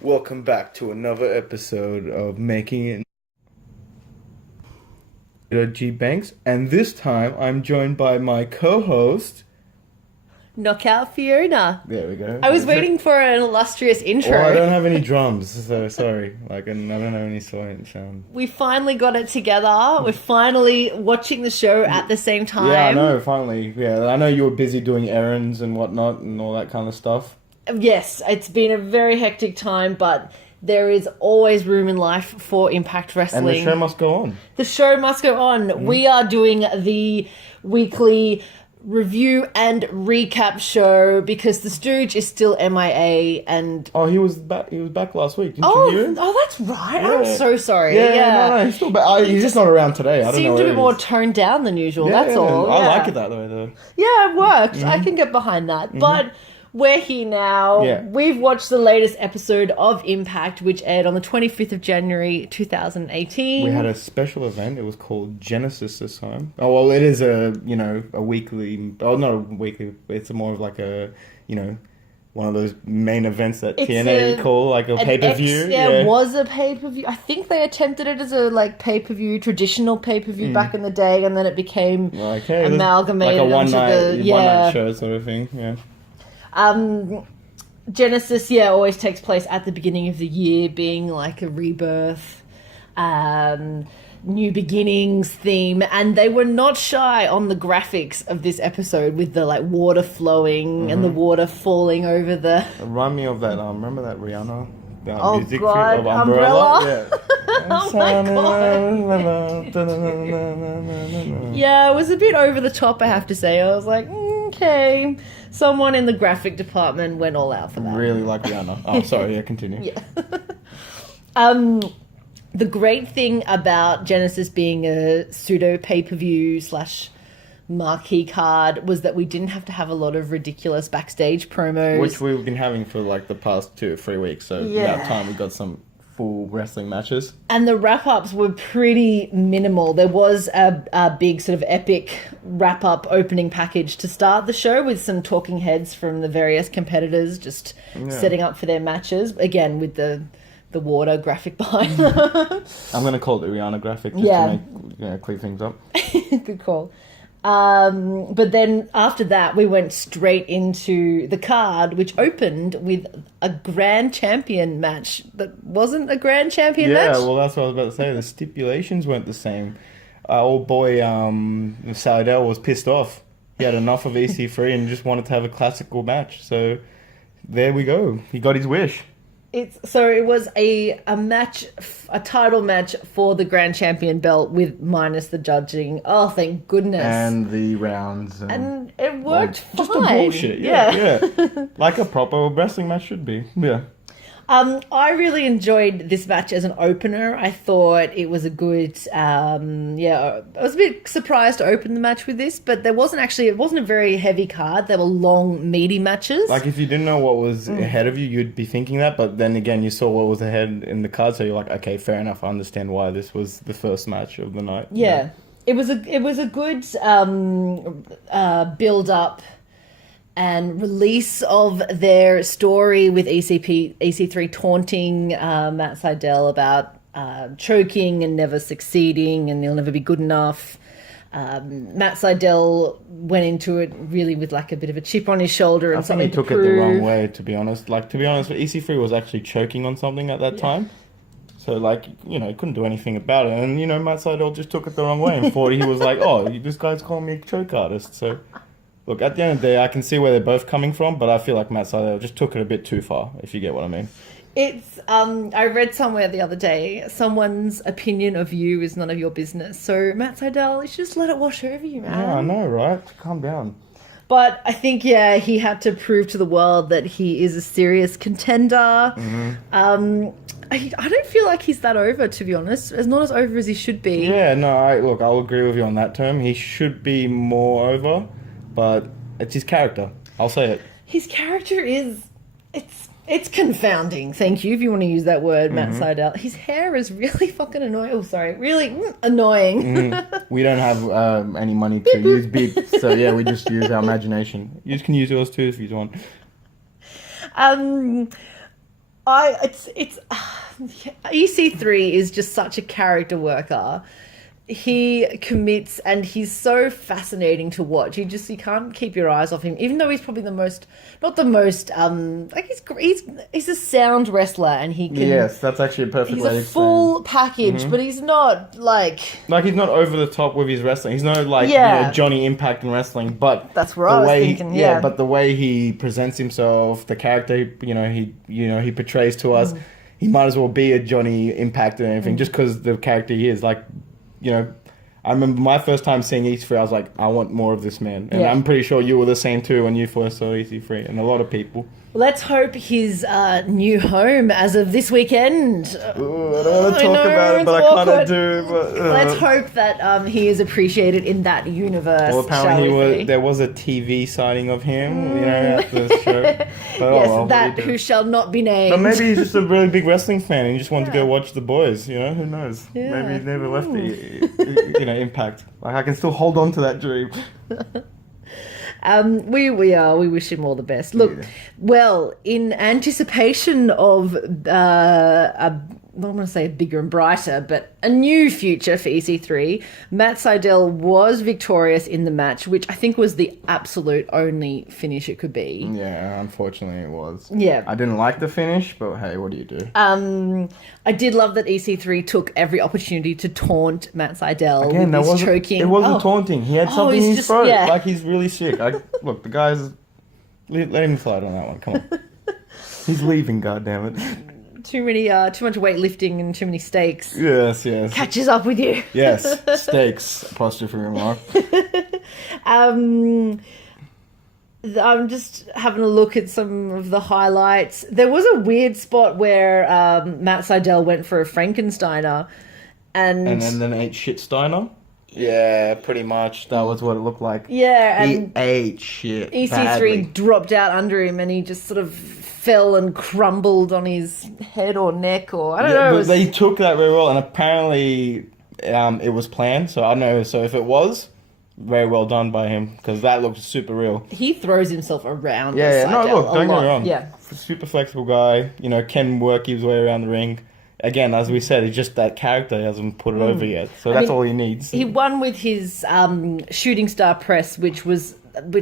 Welcome back to another episode of Making It G Banks, and this time I'm joined by my co-host. Knockout Fiona. There we go. I was waiting for an illustrious intro. Oh, I don't have any drums, so sorry. I don't have any sound. We finally got it together. We're finally watching the show at the same time. Yeah, I know. Finally, yeah. I know you were busy doing errands and whatnot and all that kind of stuff. Yes, it's been a very hectic time, but there is always room in life for Impact Wrestling. And the show must go on. The show must go on. We are doing the weekly review and recap show because the Stooge is still MIA and he was back last week. Didn't you hear him? Oh, that's right. Yeah. I'm so sorry. No, he's still back. He's just not around today. I don't know. Seemed a bit more toned down than usual. That's all. I Yeah. like it that way though. Yeah, it worked. I can get behind that. But we're here now. Yeah. We've watched the latest episode of Impact, which aired on the 25th of January, 2018. We had a special event. It was called Genesis this time. Oh, well, it is a weekly... Oh, not a weekly. It's more of like a, one of those main events that It's TNA call like a pay-per-view. It was a pay-per-view. I think they attempted it as a pay-per-view, traditional pay-per-view back in the day, and then it became amalgamated like a onto one night show sort of thing. Yeah. Genesis, always takes place at the beginning of the year, being like a rebirth, new beginnings theme, and they were not shy on the graphics of this episode with the water flowing and the water falling over the... Remind me of that, remember that Rihanna music God, of Umbrella? Umbrella? Yeah. Oh my God. Yeah, it was a bit over the top, I have to say. I was like, okay. Someone in the graphic department went all out for that. Really like Rihanna. Oh, sorry, continue. Yeah. The great thing about Genesis being a pseudo pay-per-view / marquee card was that we didn't have to have a lot of ridiculous backstage promos. Which we've been having for the past 2 or 3 weeks. So about time we got some full wrestling matches. And the wrap-ups were pretty minimal. There was a big sort of epic wrap-up opening package to start the show with some talking heads from the various competitors just setting up for their matches. Again, with the water graphic behind them. I'm going to call it the Rihanna graphic just to make, clear things up. Good call. But then after that, we went straight into the card, which opened with a grand champion match that wasn't a grand champion match. Yeah, well, that's what I was about to say. The stipulations weren't the same. Old boy Saladell was pissed off. He had enough of EC3 and just wanted to have a classical match. So there we go. He got his wish. It was a match, a title match for the grand champion belt with minus the judging. Oh, thank goodness! And the rounds, and it worked fine. Just a bullshit, yeah. Like a proper wrestling match should be. Yeah. I really enjoyed this match as an opener. I thought it was a good, I was a bit surprised to open the match with this, but it wasn't a very heavy card. They were long, meaty matches. Like if you didn't know what was ahead of you, you'd be thinking that, but then again, you saw what was ahead in the card, so you're like, okay, fair enough. I understand why this was the first match of the night. Yeah. It was a good build up and release of their story with EC3 taunting Matt Sydal about choking and never succeeding and he'll never be good enough. Matt Sydal went into it really with a bit of a chip on his shoulder and something to prove. I think he took it the wrong way, to be honest. EC3 was actually choking on something at that time. So, he couldn't do anything about it. And, Matt Sydal just took it the wrong way and thought he was like, oh, this guy's calling me a choke artist, so... Look, at the end of the day, I can see where they're both coming from, but I feel like Matt Sydal just took it a bit too far, if you get what I mean. It's, I read somewhere the other day, someone's opinion of you is none of your business. So, Matt Sydal, you should just let it wash over you, man. Yeah, I know, right? Calm down. But I think, he had to prove to the world that he is a serious contender. I don't feel like he's that over, to be honest. As not as over as he should be. Yeah, no, I'll agree with you on that term. He should be more over. But it's his character. I'll say it. His character is... It's confounding, thank you, if you want to use that word, Matt Sydal. His hair is really fucking annoying. Oh, sorry. Really annoying. We don't have any money to use beep. So, yeah, we just use our imagination. You can use yours too if you want. It's EC3 is just such a character worker. He commits, and he's so fascinating to watch. You can't keep your eyes off him, even though he's probably not the most, like he's a sound wrestler, and he can. Yes, that's actually a perfect He's way to a full package, but he's not like he's not over the top with his wrestling. He's no like Johnny Impact in wrestling, but that's what I was thinking. Yeah, but the way he presents himself, the character, he portrays to us, he might as well be a Johnny Impact or anything, just because the character he is. Like, I remember my first time seeing EC3, I was like, I want more of this man. And I'm pretty sure you were the same too when you first saw EC3, and a lot of people. Let's hope his new home as of this weekend. Ooh, I don't want to talk about it, but I kind of do. But, let's hope that he is appreciated in that universe. Well, apparently there was a TV sighting of him, at the show. But, yes, who shall not be named. But maybe he's just a really big wrestling fan and he just wanted to go watch the boys. Who knows? Yeah. Maybe he never left the Impact. Like, I can still hold on to that dream. We wish him all the best. Look, well, in anticipation of I don't want to say bigger and brighter, but a new future for EC3, Matt Sydal was victorious in the match, which I think was the absolute only finish it could be. Yeah, unfortunately it was. Yeah. I didn't like the finish, but hey, what do you do? I did love that EC3 took every opportunity to taunt Matt Sydal Again, with his choking. It wasn't taunting. He had something in his throat. Yeah. Like, he's really sick. Look, the guy's... Let him slide on that one. Come on. He's leaving, goddammit. Too much weightlifting and too many steaks. Yes. Catches up with you. Yes, steaks. Apostrophe remark. I'm just having a look at some of the highlights. There was a weird spot where Matt Sydal went for a Frankensteiner, and then ate shit Steiner. Yeah, pretty much. That was what it looked like. Yeah, and he ate shit. EC3 badly. dropped out under him, and he just sort of fell and crumbled on his head or neck, or I don't know. But they took that very well, and apparently it was planned. So I don't know. So if it was, very well done by him, because that looked super real. He throws himself around. Yeah. No, look, don't get me wrong. Yeah, super flexible guy. Can work his way around the ring. Again, as we said, it's just that character he hasn't put it over yet. So that's all he needs. He won with his shooting star press, which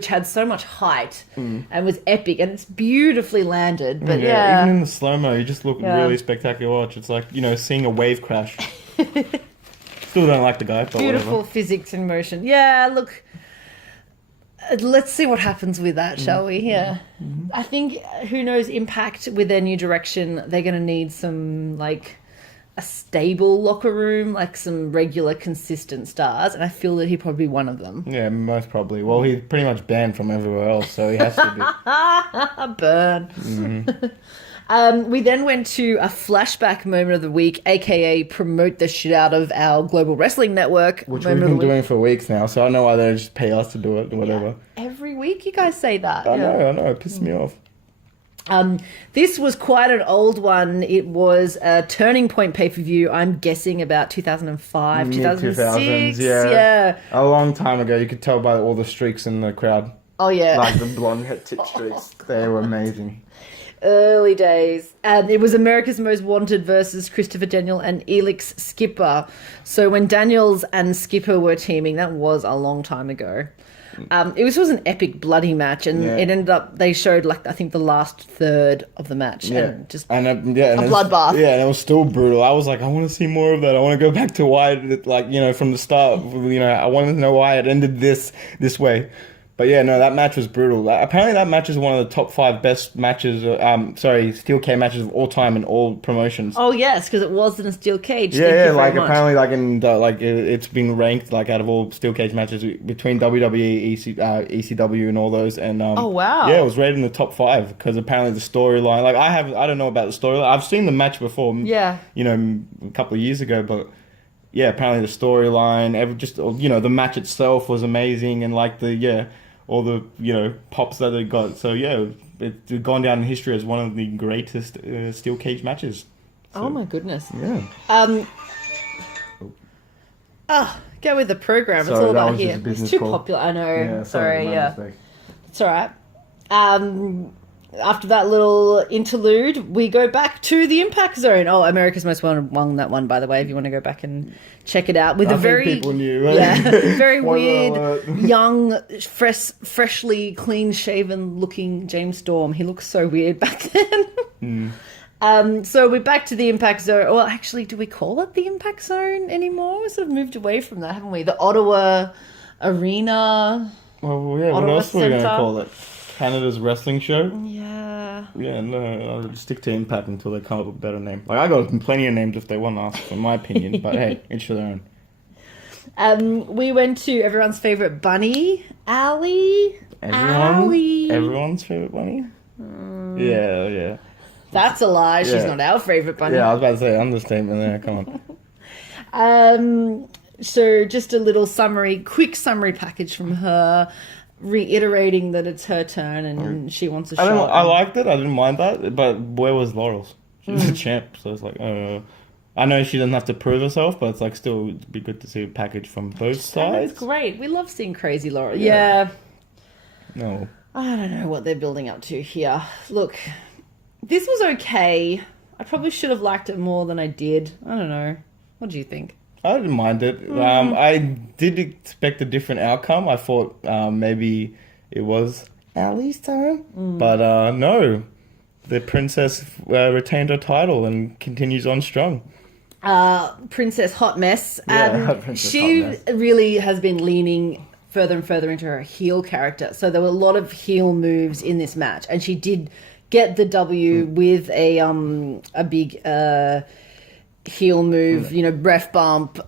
had so much height and was epic, and it's beautifully landed. But even in the slow-mo, he just looked really spectacular to watch. It's like, seeing a wave crash. Still don't like the guy, but beautiful whatever. Physics in motion. Yeah, look, let's see what happens with that, shall we? Yeah. Mm-hmm. I think, who knows, Impact with their new direction, they're going to need some, like, a stable locker room, like some regular, consistent stars, and I feel that he'd probably be one of them. Yeah, most probably. Well, he's pretty much banned from everywhere else, so he has to be. Burn. Mm-hmm. We then went to a flashback moment of the week, aka promote the shit out of our Global Wrestling Network. Which we've been doing for weeks now, so I don't know why they just pay us to do it or whatever. Yeah. Every week you guys say that. I know, it pisses me off. This was quite an old one. It was a Turning Point pay-per-view, I'm guessing about 2005, 2006. Yeah. A long time ago. You could tell by all the streaks in the crowd. Oh, yeah. Like the blonde tit streaks. They were amazing. Early days. It was America's Most Wanted versus Christopher Daniel and Elix Skipper. So when Daniels and Skipper were teaming, that was a long time ago. It was an epic bloody match, and it ended up, they showed, like, I think the last third of the match. Yeah. And just and a bloodbath. Yeah, and it was still brutal. I was like, I want to see more of that. I want to go back to why it, like, from the start, I wanted to know why it ended this way. But yeah, no, that match was brutal. Apparently that match is one of the top 5 best matches, steel cage matches of all time in all promotions. Oh yes, because it was in a steel cage. Yeah, like apparently it's been ranked like out of all steel cage matches between WWE, ECW and all those. And oh wow. Yeah, it was rated in the top 5 because apparently the storyline, like I don't know about the storyline. I've seen the match before. Yeah. A couple of years ago, but yeah, apparently the storyline, the match itself was amazing, and like all the pops that they got. So yeah, it's gone down in history as one of the greatest steel cage matches. So, oh my goodness. Yeah. Go with the program. It's all about here. It's too popular. I know. Yeah, sorry. Yeah. Mistake. It's all right. after that little interlude, we go back to the Impact Zone. Oh, America's Most Wanted won that one, by the way, if you want to go back and check it out. With I think people knew, right? Yeah, very Spoiler weird, young, freshly clean-shaven looking James Storm. He looks so weird back then. So we're back to the Impact Zone. Well, actually, do we call it the Impact Zone anymore? We've sort of moved away from that, haven't we? The Ottawa Arena. Well, yeah, what Ottawa else were we going to Centre. call it? Canada's wrestling show? Yeah. Yeah, no, I'll just stick to Impact until they come up with a better name. Like, I got plenty of names if they want to ask, in my opinion, but hey, each their own. We went to everyone's favourite bunny, Allie. Everyone's favourite bunny? Yeah. That's a lie. She's Yeah. not our favourite bunny. Yeah, I was about to say understatement there, come on. So just a little quick summary package from her, reiterating that it's her turn and she wants a shot. I liked it, I didn't mind that, but where was Laurel's? She was a champ, so it's like, I know she doesn't have to prove herself, but it's like still, it'd be good to see a package from both sides. That's great. We love seeing crazy Laurel. Yeah. No. I don't know what they're building up to here. Look, this was okay. I probably should have liked it more than I did. I don't know. What do you think? I didn't mind it. I did expect a different outcome. I thought maybe it was Allie's turn. But no. The princess retained her title and continues on strong. Princess Hot Mess. Princess She Hot Mess. really has been leaning further and further into her heel character. So there were a lot of heel moves in this match. And she did get the W with a big... heel move, ref bump,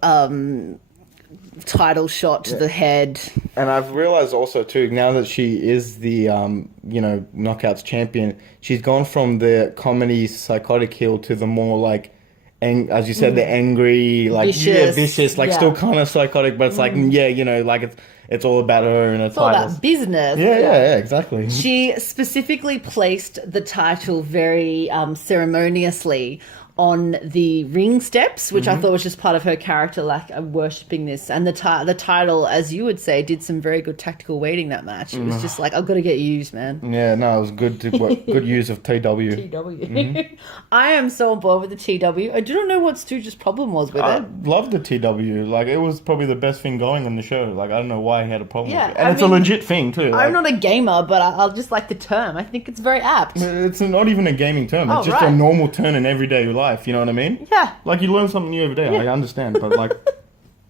title shot to the head. And I've realized also too, now that she is the knockouts champion, she's gone from the comedy psychotic heel to the more like, as you said, the angry, like vicious, like still kind of psychotic, but it's like like it's all about her and her It's all titles. about business. Yeah, exactly. She specifically placed the title very ceremoniously on the ring steps, which I thought was just part of her character, like worshipping this. And the title, as you would say, did some very good tactical weighting that match. It was just like, I've got to get used, man. Yeah, no, it was good. Good use of TW. TW. I am so on board with the TW. I do not know what Stooge's problem was with I it. loved the TW. Like, it was probably the best thing going on the show. Like, I don't know why he had a problem Yeah, with it. And I it's mean, a legit thing, too. I'm not a gamer, but I'll just like the term. I think it's very apt. It's not even a gaming term. It's just a normal term in everyday life. You know what I mean? Yeah. Like, you learn something new every day. I understand. But, like,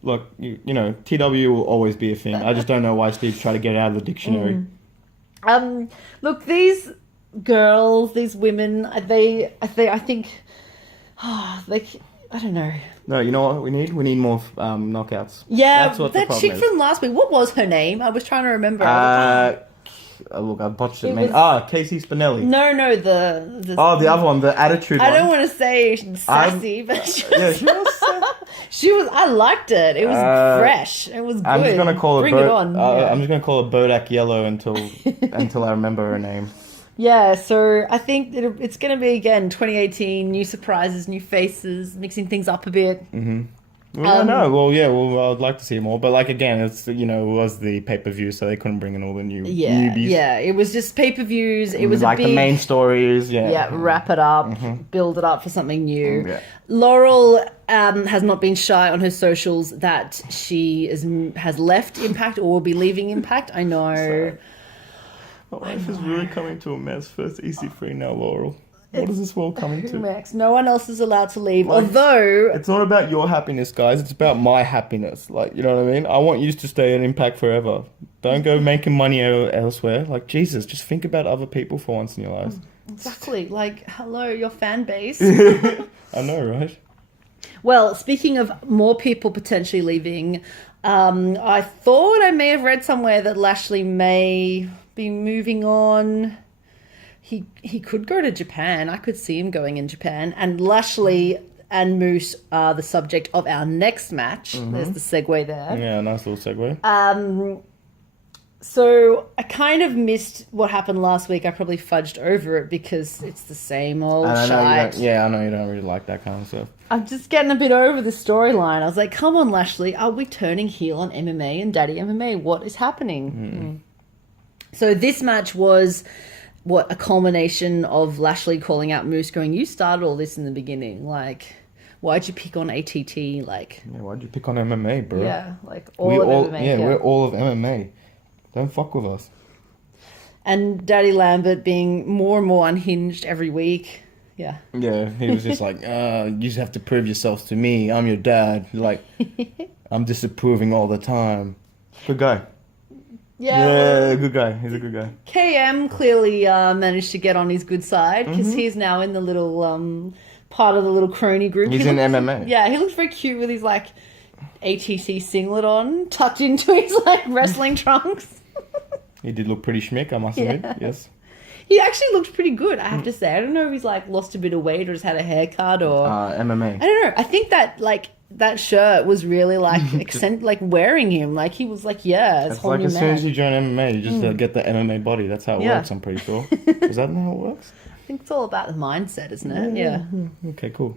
look, TW will always be a thing. I just don't know why Steve's trying to get it out of the dictionary. Look, these girls, these women, I think, I don't know. No, you know what we need? We need more knockouts. Yeah, That's what the that problem chick is. from last week, what was her name? I was trying to remember. all the time. Look, I botched it, It man. was- Casey Spinelli. No, the Oh, the other one, the attitude I one. don't want to say sassy, but she was, Yeah, she was... she was. I liked it. It was fresh. It was good. I'm just gonna call Bring it. it on. I'm just gonna call it Bodak Yellow until I remember her name. Yeah, so I think it's going to be, again, 2018, new surprises, new faces, mixing things up a bit. Well, no, well, yeah, well, I'd like to see more, but like again, it's it was the pay-per-view, so they couldn't bring in all the newbies. Yeah, it was just pay-per-views. It was like a big, the main stories. Yeah, wrap it up, build it up for something new. Yeah. Laurel has not been shy on her socials that she has left Impact or will be leaving Impact. I know. My life is really coming to a mess. First EC3, now Laurel. What is this world coming to? Max, no one else is allowed to leave. Like, although it's not about your happiness, guys. It's about my happiness. Like, you know what I mean? I want you to stay at Impact forever. Don't go making money elsewhere. Like, Jesus, just think about other people for once in your lives. exactly, like, hello, your fan base. I know, right? Well, speaking of more people potentially leaving, I thought I may have read somewhere that Lashley may be moving on. He could go to Japan. I could see him going in Japan. And Lashley and Moose are the subject of our next match. There's the segue there. Yeah, nice little segue. So I kind of missed what happened last week. I probably fudged over it because it's the same old I shite. know you don't really like that kind of stuff. I'm just getting a bit over the storyline. I was like, come on, Lashley. Are we turning heel on MMA and Daddy MMA? What is happening? So this match was a culmination of Lashley calling out Moose, going, "You started all this in the beginning. Like, why'd you pick on ATT? Like, Yeah, why'd you pick on MMA, bro? yeah, like all of MMA. Yeah, we're all of MMA. Don't fuck with us." And Daddy Lambert being more and more unhinged every week. Yeah. Yeah, he was just like, you just have to prove yourselves to me. I'm your dad. Like, I'm disapproving all the time. Good guy. Yeah, good guy. He's a good guy. KM clearly managed to get on his good side because he's now in the little part of the little crony group. He's in MMA. Yeah, he looks very cute with his like ATC singlet on, tucked into his like wrestling trunks. He did look pretty schmick, I must admit. Yes. He actually looked pretty good, I have to say. I don't know if he's like lost a bit of weight or just had a haircut or MMA. I don't know. I think that like that shirt was really like like wearing him. Like he was like, yeah, it's like as soon as you join MMA, you just get the MMA body. That's how it works, I'm pretty sure. Is that how it works? I think it's all about the mindset, isn't it? Yeah. Okay, cool.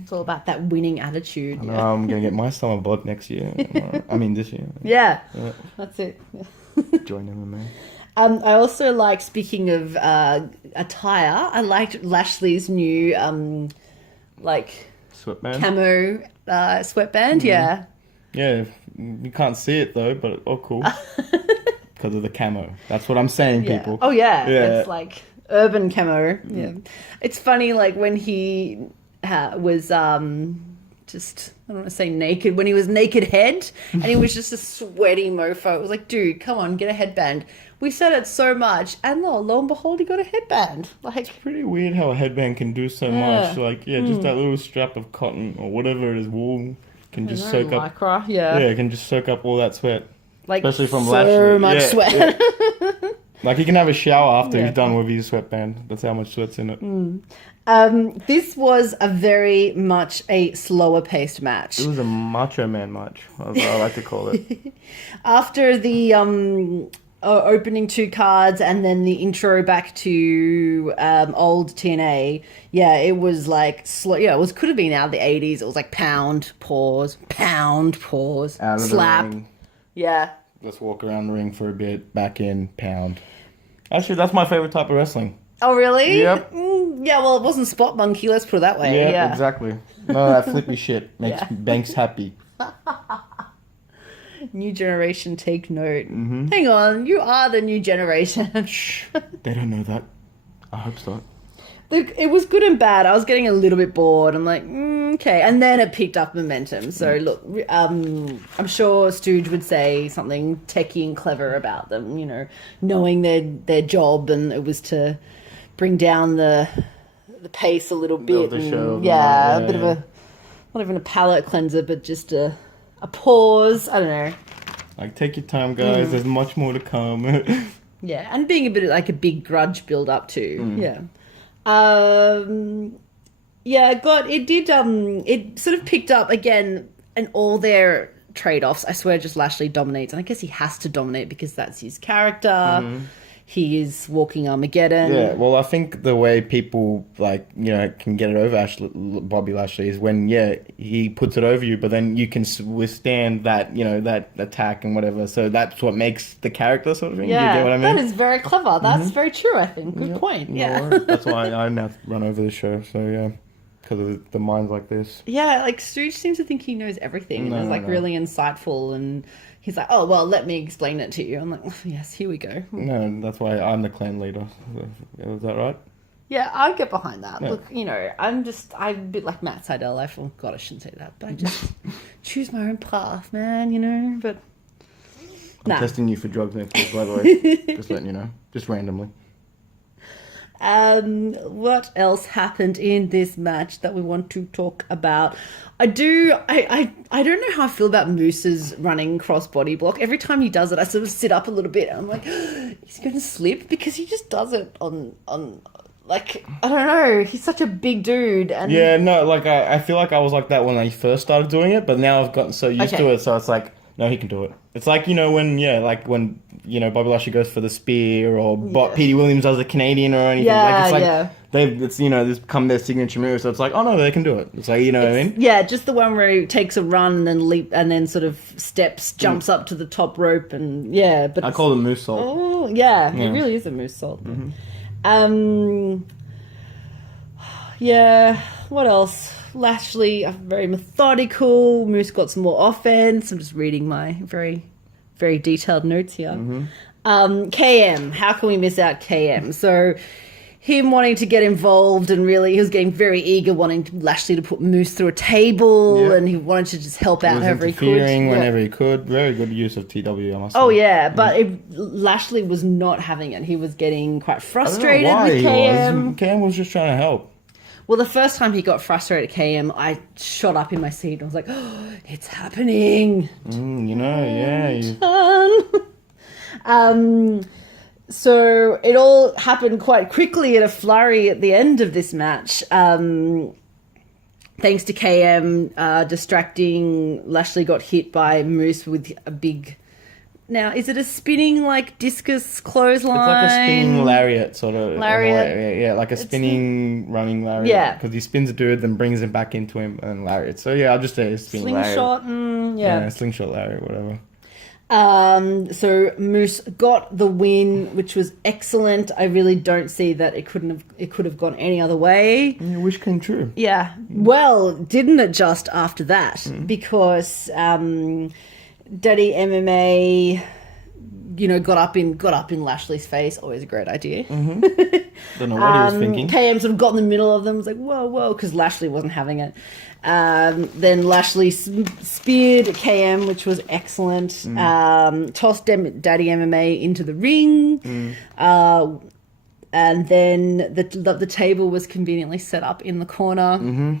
It's all about that winning attitude. I know I'm going to get my summer bod next year. I mean, this year. Yeah. That's it. Join MMA. I also like, speaking of attire, I liked Lashley's new like sweatband. Camo sweatband. Yeah. Yeah, you can't see it though, but cool. Because of the camo. That's what I'm saying, people. Oh yeah. It's like urban camo. Yeah. It's funny, like when he was just, I don't want to say naked, when he was naked head and he was just a sweaty mofo. It was like, dude, come on, get a headband. We said it so much, and lo and behold, he got a headband. Like, it's pretty weird how a headband can do so much. Like, just that little strap of cotton or whatever it is, wool, can just soak up. Lycra, yeah. Yeah, it can just soak up all that sweat. Like, especially from so Lashley. much sweat. Yeah. Like, he can have a shower after he's done with his sweatband. That's how much sweat's in it. This was a very much a slower paced match. It was a Macho Man match, as I like to call it. After the opening two cards and then the intro back to old TNA, it was like slow. Yeah, could have been out of the 80s. It was like pound, pause, out of slap. The ring. Yeah. Let's walk around the ring for a bit, back in, pound. Actually, that's my favorite type of wrestling. Oh, really? Yep. Yeah, well, it wasn't Spot Monkey, let's put it that way. Yeah, exactly. No, that flippy shit makes Banks happy. New generation, take note. Hang on, you are the new generation. Shh, they don't know that. I hope so. Look, it was good and bad. I was getting a little bit bored. I'm like, okay. And then it picked up momentum. So, look, I'm sure Stooge would say something techie and clever about them, you know, knowing their job, and it was to bring down the pace a little bit. The show. A bit of a, not even a palate cleanser, but just a pause. I don't know. Like, take your time, guys. There's much more to come. And being a bit of, like, a big grudge build up too. It did, it sort of picked up again, and all their trade-offs. I swear just Lashley dominates, and I guess he has to dominate because that's his character. He is walking Armageddon. Yeah, well, I think the way people, like, you know, can get it over Bobby Lashley is when, he puts it over you, but then you can withstand that, you know, that attack and whatever. So that's what makes the character sort of thing. Yeah, you get what I mean? That is very clever. That's very true, I think. Good point. No, that's why I now run over the show. So, because of the minds like this. Yeah, like, Stooge seems to think he knows everything. And it's, really insightful, and he's like, oh, well, let me explain it to you. I'm like, oh, yes, here we go. No, that's why I'm the clan leader. Is that right? Yeah, I get behind that. Yeah. Look, you know, I'm a bit like Matt Sydal. God, I shouldn't say that. But I just choose my own path, man, you know. But I'm testing you for drugs next week, by the way. Just letting you know. Just randomly. What else happened in this match that we want to talk about? I don't know how I feel about Moose's running cross body block. Every time he does it, I sort of sit up a little bit and I'm like, he's going to slip, because he just does it on like, I don't know, he's such a big dude. And like I feel like I was like that when I first started doing it, but now I've gotten so used to it, so it's like, no, he can do it. It's like, you know, when Bobby Lashley goes for the spear, or Petey Williams does a Canadian or anything. It's become their signature move. So it's like, oh no, they can do it. It's like, you know what I mean? Yeah, just the one where he takes a run and then leap and then sort of jumps up to the top rope, and but I call it moose salt. Oh yeah, it really is a moose salt. Yeah, what else? Lashley, very methodical. Moose got some more offense. I'm just reading my very, very detailed notes here. KM, how can we miss out KM? So him wanting to get involved and really, he was getting very eager, wanting Lashley to put Moose through a table, and he wanted to just help out however he could. Interfering whenever he could. Very good use of TW, I must say. Oh, yeah, but Lashley was not having it. He was getting quite frustrated with KM. KM was just trying to help. Well, the first time he got frustrated at KM, I shot up in my seat. I was like, oh, it's happening. So it all happened quite quickly in a flurry at the end of this match. Thanks to KM distracting, Lashley got hit by Moose with a big... Now, is it a spinning, like, discus clothesline? It's like a spinning lariat, sort of. Lariat? Yeah, like a spinning running lariat. Yeah. Because he spins a dude, then brings him back into him, and lariat. So, yeah, I'll just say spinning slingshot, lariat. Yeah, slingshot lariat, whatever. So Moose got the win, which was excellent. I really don't see that it could have gone any other way. Your wish came true. Yeah. Well, didn't it just after that? Because Daddy MMA, got up in Lashley's face. Always a great idea. Don't know what he was thinking. KM sort of got in the middle of them. Was like, whoa, because Lashley wasn't having it. Then Lashley speared KM, which was excellent. Tossed Daddy MMA into the ring. And then the table was conveniently set up in the corner.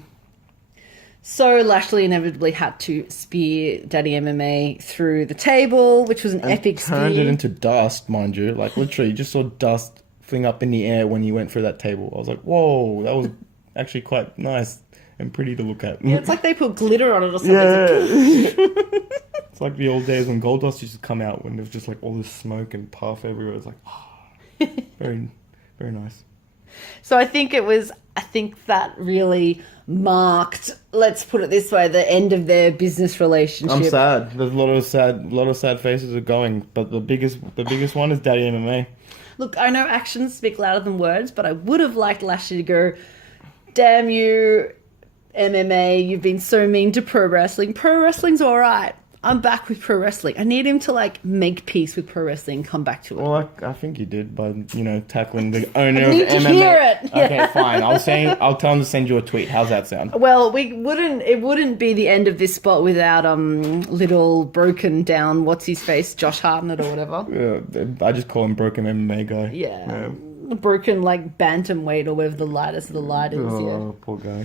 So Lashley inevitably had to spear Daddy MMA through the table, which was an epic spear. Turned it into dust, mind you. Like, literally, you just saw dust fling up in the air when he went through that table. I was like, whoa, that was actually quite nice and pretty to look at. Yeah, it's like they put glitter on it or something. Yeah. It's like the old days when Goldust used to come out when there was just like all this smoke and puff everywhere. It's like, very, very nice. So I think that really marked, let's put it this way, the end of their business relationship. I'm sad. There's a lot of sad faces are going, but the biggest one is Daddy MMA. Look, I know actions speak louder than words, but I would have liked Lashley to go, damn you, MMA, you've been so mean to pro wrestling. Pro wrestling's all right. I'm back with pro wrestling. I need him to, like, make peace with pro wrestling and come back to it. Well, I think he did by, tackling the owner I of need MMA. to hear it. Okay, fine. I'll tell him to send you a tweet. How's that sound? Well, it wouldn't be the end of this spot without little broken down, what's his face, Josh Hartnett or whatever. I just call him broken MMA guy. Yeah. Broken, like, bantamweight or whatever the lightest of the light is. Oh, poor guy.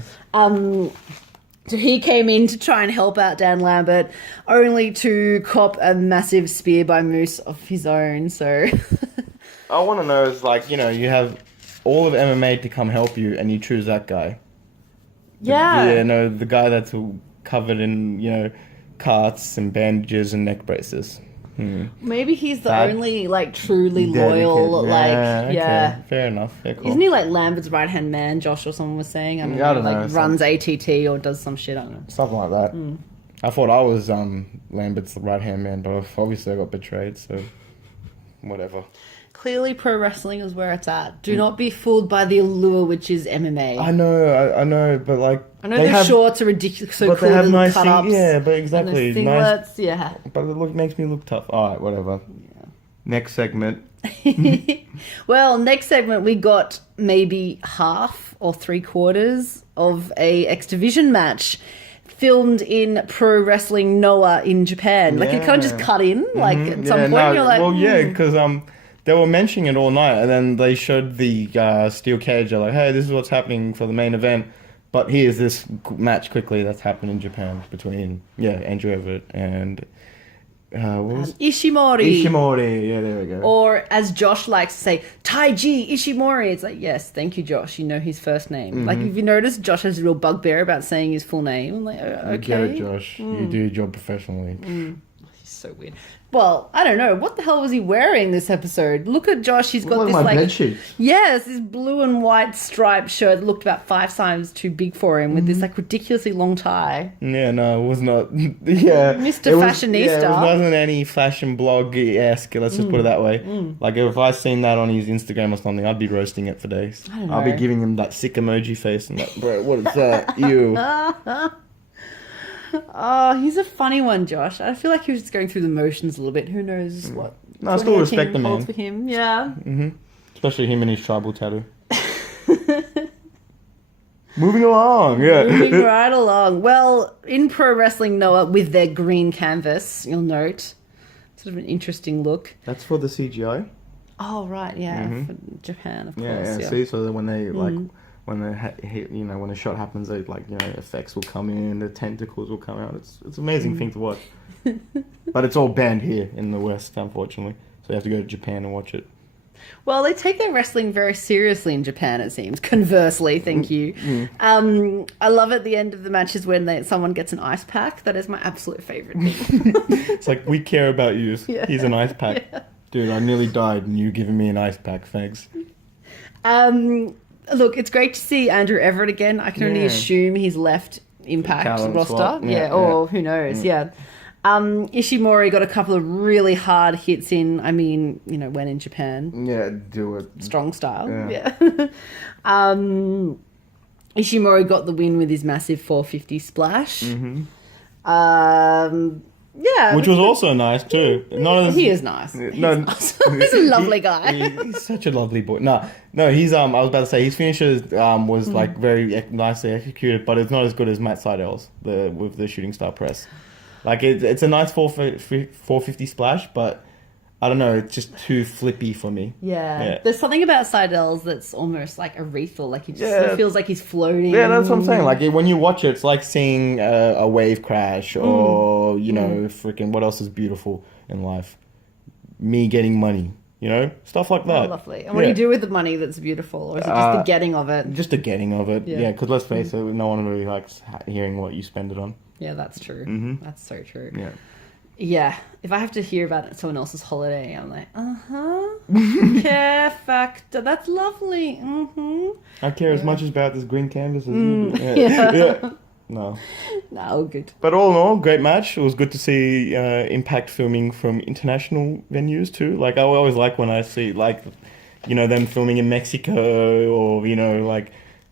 So he came in to try and help out Dan Lambert, only to cop a massive spear by Moose of his own, so... I want to know is, like, you have all of MMA to come help you, and you choose that guy. Yeah. The guy that's covered in, carts and bandages and neck braces. Maybe he's the only, like, truly loyal, okay. Fair enough. Yeah, cool. Isn't he, like, Lambert's right-hand man, Josh, or someone was saying? I don't know. Runs ATT or does some shit, I don't know. Something like that. I thought I was Lambert's right-hand man, but obviously I got betrayed, so whatever. Clearly pro wrestling is where it's at. Do not be fooled by the allure, which is MMA. I know, but, like... I know their shorts are ridiculous, so but cool, they have nice cut-ups. Yeah, but exactly. Singlets, nice, yeah. But it makes me look tough. All right, whatever. Yeah. Next segment. Well, next segment, we got maybe half or 3/4 of a X Division match filmed in Pro Wrestling Noah in Japan. Like, it kind of just cut in, like, at some point, you're like... Well, yeah, because they were mentioning it all night, and then they showed the steel cage. They're like, hey, this is what's happening for the main event. But here's this match quickly that's happened in Japan between, Andrew Everett and... Ishimori. Yeah, there we go. Or, as Josh likes to say, Taiji Ishimori. It's like, yes, thank you, Josh. You know his first name. Like, if you notice, Josh has a real bugbear about saying his full name. I'm like, okay. You get it, Josh. You do your job professionally. So weird. Well, I don't know. What the hell was he wearing this episode? Look at Josh. He's got this my like bed sheets. yes, this blue and white striped shirt that looked about 5 sizes too big for him with this like ridiculously long tie. Yeah, no, it was not. Yeah, Mr. Fashionista. Yeah, it wasn't any fashion blog-esque. Let's just put it that way. Like if I seen that on his Instagram or something, I'd be roasting it for days. I don't I'll be know. giving him that sick emoji face and that, bro. What is that? You. Oh, he's a funny one, Josh. I feel like he was just going through the motions a little bit. Who knows what? No, I still 2018 respect the holds man. for him. Yeah. Especially him and his tribal tattoo. Moving along, yeah. Moving right along. Well, in pro wrestling, Noah, with their green canvas, you'll note, sort of an interesting look. That's for the CGI. Oh, right, yeah, for Japan, of course. Yeah. See, so that when they like when the when a shot happens, they like effects will come in, the tentacles will come out. It's an amazing thing to watch. But it's all banned here in the West, unfortunately. So you have to go to Japan and watch it. Well, they take their wrestling very seriously in Japan, it seems. Conversely, thank you. I love at the end of the matches when someone gets an ice pack. That is my absolute favourite thing. It's like, we care about you. Yeah. Here's an ice pack. Yeah. Dude, I nearly died and you giving me an ice pack. Thanks. Look, it's great to see Andrew Everett again. I can only Yeah. assume he's left Impact Talent roster. swap. Yeah, Or who knows, yeah. Ishimori got a couple of really hard hits in, when in Japan. Yeah, do it. Strong style, Yeah. Ishimori got the win with his massive 450 splash. Which was also nice too. Not as, He is nice. He's a lovely guy. He's such a lovely boy. No, he's I was about to say his finishes was like very nicely executed, but it's not as good as Matt Seidel's with the shooting star press. Like it's a nice 450 splash, but I don't know, it's just too flippy for me. Yeah. There's something about Seidel's that's almost like a lethal. Like he just Yeah. feels like he's floating. Yeah, that's what I'm saying. Like when you watch it, it's like seeing a wave crash, or freaking what else is beautiful in life? Me getting money, stuff like that. Oh, lovely. And what do you do with the money that's beautiful? Or is it just the getting of it? Just the getting of it. Yeah. Yeah, because let's face it, no one really likes hearing what you spend it on. Yeah, that's true. That's so true. Yeah. Yeah. If I have to hear about someone else's holiday, I'm like, care factor. That's lovely. I care as much about this green canvas as you do. Yeah. No. No, good. But all in all, great match. It was good to see Impact filming from international venues too. Like I always like when I see them filming in Mexico or like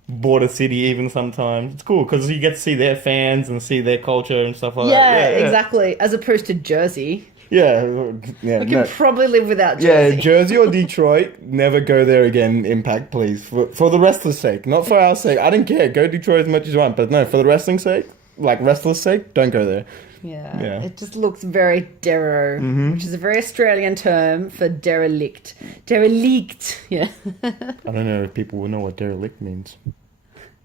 border city even sometimes. It's cool because you get to see their fans and see their culture and stuff like that. Yeah, exactly. As opposed to Jersey. Yeah. We can probably live without Yeah, Jersey. Jersey or Detroit, never go there again, Impact, please. For the wrestlers' sake, not for our sake. I didn't care. Go Detroit as much as you want, but no, for the wrestling's sake, like wrestlers' sake, don't go there. Yeah. It just looks very dero, which is a very Australian term for derelict. Derelict, yeah. I don't know if people will know what derelict means.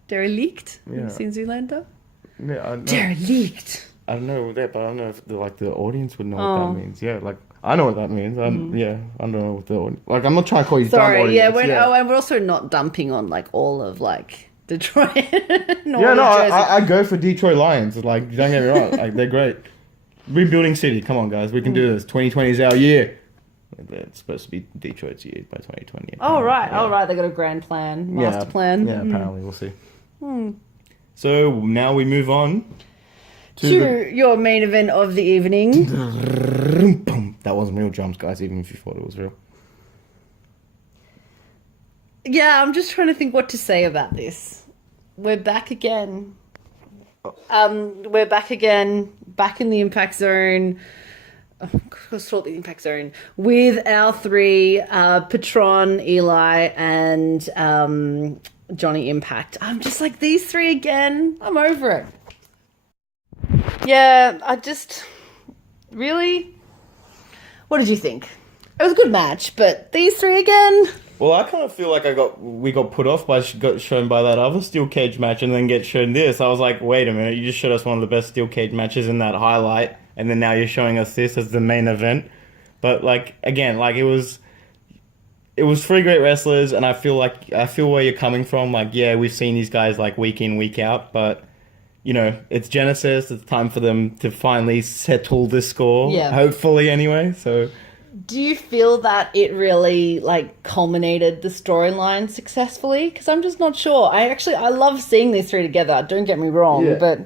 Derelict? Yeah. Have you seen Zoolander? Yeah, I don't know. Derelict. I don't know that, but I don't know if the audience would know what that means. Yeah, like I know what that means. I don't know what I'm not trying to call you dumb Sorry, audience. and we're also not dumping on all of Detroit. I go for Detroit Lions. Like, don't get me wrong, like they're great. Rebuilding city, come on guys, we can do this. 2020 is our year. It's supposed to be Detroit's year by 2020. Oh right, Yeah. they got a grand plan, master plan. Yeah, apparently we'll see. So now we move on to your main event of the evening. That wasn't real drums, guys, even if you thought it was real. Yeah, I'm just trying to think what to say about this. We're back again. Back in the Impact Zone. Let's call it the Impact Zone. With our three, Patron, Eli, and Johnny Impact. I'm just like, these three again? I'm over it. Yeah, really? What did you think? It was a good match, but these three again? Well, I kind of feel like we got put off by got shown by that other steel cage match and then get shown this. I was like, wait a minute, you just showed us one of the best steel cage matches in that highlight, and then now you're showing us this as the main event. But it was three great wrestlers, and I feel where you're coming from. Like, yeah, we've seen these guys week in, week out, but you know, it's Genesis. It's time for them to finally settle this score. Yeah. Hopefully, anyway. So, Do you feel that it really like culminated the storyline successfully? Because I'm just not sure. I love seeing these three together. Don't get me wrong, Yeah. but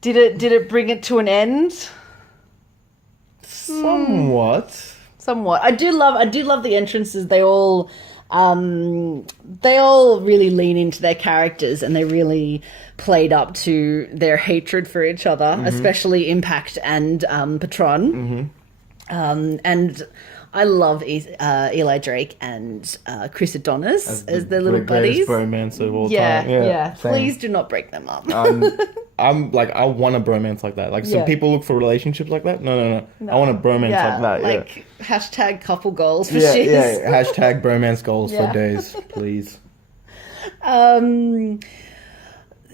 did it bring it to an end? somewhat. Somewhat. I do love the entrances. They all really lean into their characters and they really played up to their hatred for each other, especially Impact and Patron. And I love Eli Drake and Chris Adonis as their little buddies. Bromance of all Yeah, time. yeah. Same. Please do not break them up. I'm like, I want a bromance like that. Like, some Yeah. people look for relationships like that. No. I want a bromance like that. Like hashtag couple goals for Yeah, shiz. yeah. Hashtag bromance goals Yeah. for days, please.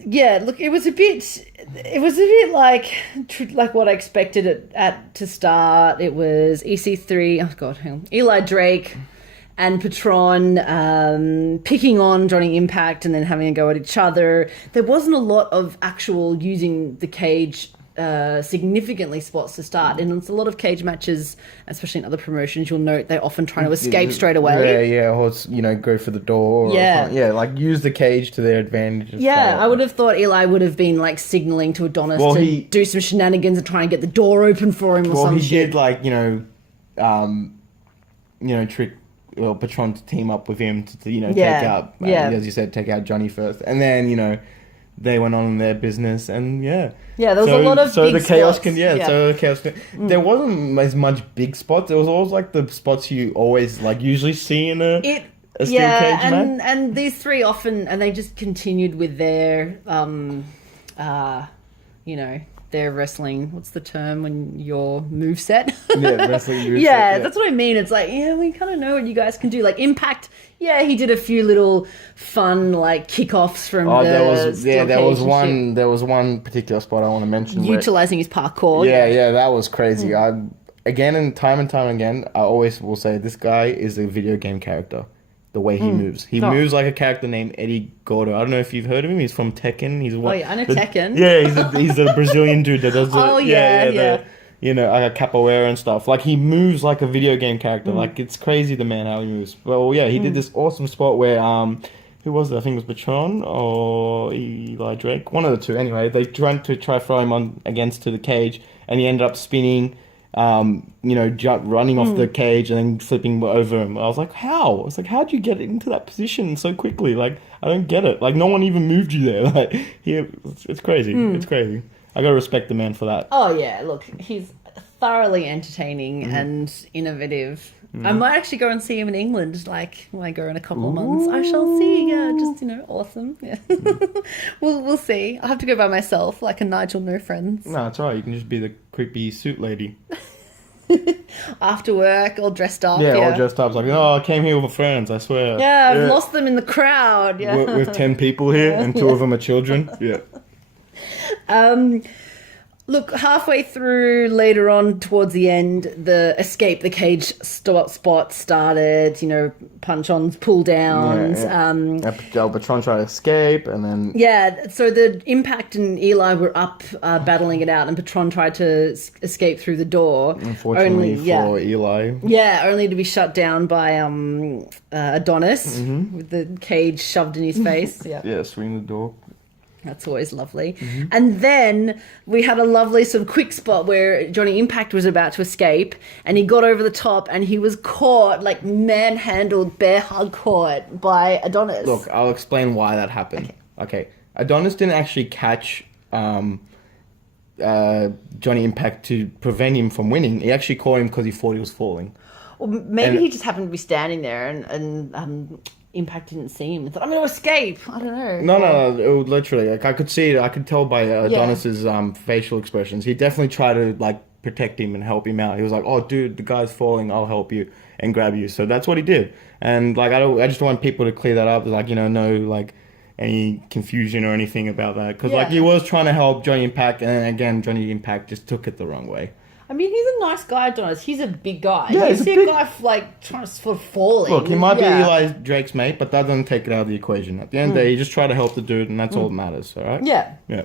Yeah, look, it was a bit like what I expected it at to start. It was EC3, oh god, hang on, Eli Drake and Patron picking on Johnny Impact and then having a go at each other. There wasn't a lot of actual using the cage significantly spots to start, and it's a lot of cage matches, especially in other promotions. You'll note they're often trying to escape straight away. Yeah, or go for the door. Or like use the cage to their advantage. and Yeah, stuff. I would have thought Eli would have been like signaling to Adonis to do some shenanigans and try and get the door open for him or Well, some he shit. did trick Patron to team up with him to take out, as you said, take out Johnny first, and then they went on in their business, and there was a lot of big the chaos spots. There wasn't as much big spots. It was always like the spots you always usually see in a steel cage match. And these three often, and they just continued with their their wrestling. What's the term when your moveset? Wrestling moveset. Yeah, that's what I mean. It's like, we kind of know what you guys can do. Like Impact, he did a few little fun kickoffs from there was one particular spot I want to mention. Utilizing his parkour. Yeah, that was crazy. Time and time again, I always will say this guy is a video game character. The way he moves. He moves like a character named Eddie Gordo. I don't know if you've heard of him. He's from Tekken. I know Tekken. Yeah, he's a Brazilian dude that does the... like a capoeira and stuff. Like, he moves like a video game character. Like, it's crazy, the man, how he moves. Well, he did this awesome spot where, who was it? I think it was Patron or Eli Drake. One of the two. Anyway, they tried to throw him on to the cage, and he ended up spinning... running off the cage and then flipping over him. I was like, how? I was like, how'd you get into that position so quickly? Like, I don't get it. Like, no one even moved you there. Like, it's crazy. It's crazy. I gotta respect the man for that. Oh, yeah. Look, he's thoroughly entertaining and innovative. I might actually go and see him in England, when I go in a couple of months. I shall see. Yeah, just, awesome. Yeah. We'll see. I'll have to go by myself, like a Nigel No Friends. No, it's alright. You can just be the creepy suit lady. After work, all dressed up. Yeah, all dressed up. It's like, I came here with friends, I swear. Yeah, I've lost them in the crowd. Yeah. With 10 people here and 2 of them are children. Yeah. Look, halfway through, later on, towards the end, the cage spot started, punch-ons, pull-downs. Patron tried to escape, and then... Yeah, so the Impact and Eli were up battling it out, and Patron tried to escape through the door. Unfortunately for Eli. Yeah, only to be shut down by Adonis, with the cage shoved in his face. Yeah, swing the door. That's always lovely. And then we had a lovely sort of quick spot where Johnny Impact was about to escape and he got over the top and he was caught, manhandled, bear hug caught by Adonis. Look, I'll explain why that happened. Okay. Adonis didn't actually catch Johnny Impact to prevent him from winning. He actually caught him because he thought he was falling. Or maybe he just happened to be standing there and Impact didn't see him and thought, I'm going to escape. I don't know. No. It was literally, I could see it. I could tell by Adonis's facial expressions. He definitely tried to protect him and help him out. He was like, "Oh, dude, the guy's falling. I'll help you and grab you." So that's what he did. And I just want people to clear that up. No any confusion or anything about that because he was trying to help Johnny Impact, and then again Johnny Impact just took it the wrong way. I mean, he's a nice guy, Adonis. He's a big guy. Yeah, you he's a see big- a guy like trying to sort of falling. Look, he might Yeah. be Eli Drake's mate, but that doesn't take it out of the equation. At the end of the day, you just try to help the dude, and that's all that matters. All right? Yeah. Yeah.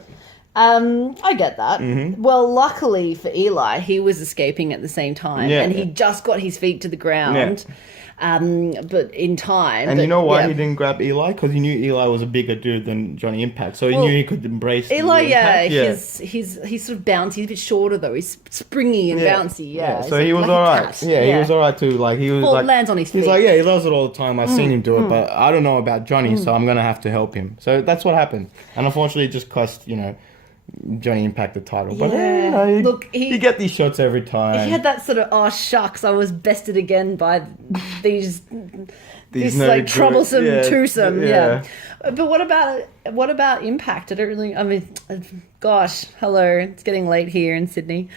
I get that. Mm-hmm. Well, luckily for Eli, he was escaping at the same time, Yeah. and he just got his feet to the ground. But in time. And but, you know why yeah. he didn't grab Eli? Because he knew Eli was a bigger dude than Johnny Impact, so he knew he could embrace Eli, the impact. he's sort of bouncy. He's a bit shorter though. He's springy and bouncy. Yeah. So He's he was like a alright. cat. Yeah, he was alright too. Like he was Well, like lands on his He's feet. like, yeah, he does it all the time. I've seen him do it, but I don't know about Johnny, so I'm gonna have to help him. So that's what happened, and unfortunately, it just cost Johnny Impact the title. But Yeah. Look, you get these shots every time. He had that sort of, oh shucks, I was bested again by these These this no like good- troublesome yeah, twosome. yeah. But what about Impact? I don't really. I mean, gosh, hello, it's getting late here in Sydney.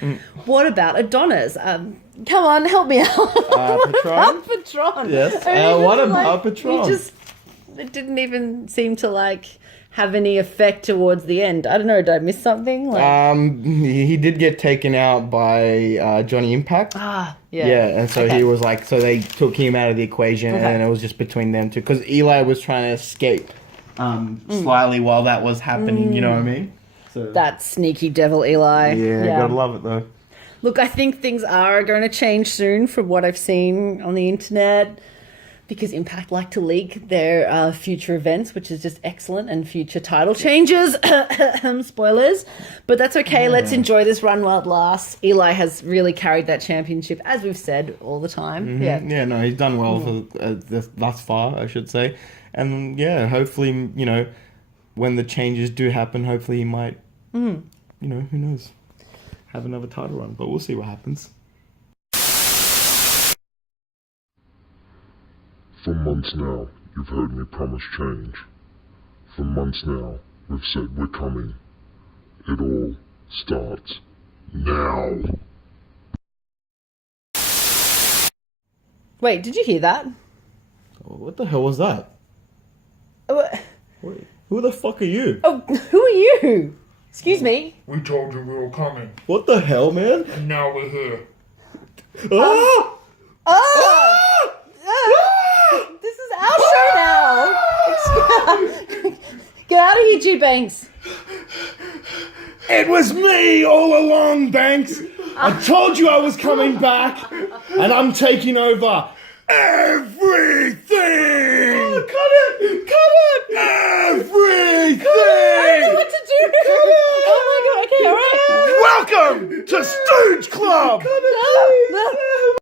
What about Adonis? Come on, help me out. What Patron? about Patron? Yes. I mean, What just, about Patron? It didn't even seem to have any effect towards the end. I don't know. Did I miss something? He did get taken out by Johnny Impact. Yeah. Yeah, and so Okay. he was like, so they took him out of the equation, Okay. and it was just between them two, because Eli was trying to escape slyly while that was happening. You know what I mean? So That sneaky devil Eli. yeah, gotta love it though. Look, I think things are going to change soon from what I've seen on the internet, because Impact like to leak their future events, which is just excellent, and future title changes. Spoilers. But that's okay. Let's enjoy this run while it lasts. Eli has really carried that championship, as we've said all the time. Yeah. Yeah, no, he's done well for thus far, I should say. And yeah, hopefully, when the changes do happen, hopefully he might, who knows, have another title run. But we'll see what happens. For months now, you've heard me promise change. For months now, we've said we're coming. It all starts now. Wait, did you hear that? What the hell was that? Wait, who the fuck are you? Oh, who are you? Excuse me. We told you we were coming, What the hell, man? and now we're here. Ah! This is our show now. Get out of here, Jude Banks. It was me all along, Banks. I told you I was coming back, and I'm taking over everything. Oh, cut it! Everything. I don't know what to do. Oh my god. Okay, all right. Welcome to Stooge Club. No.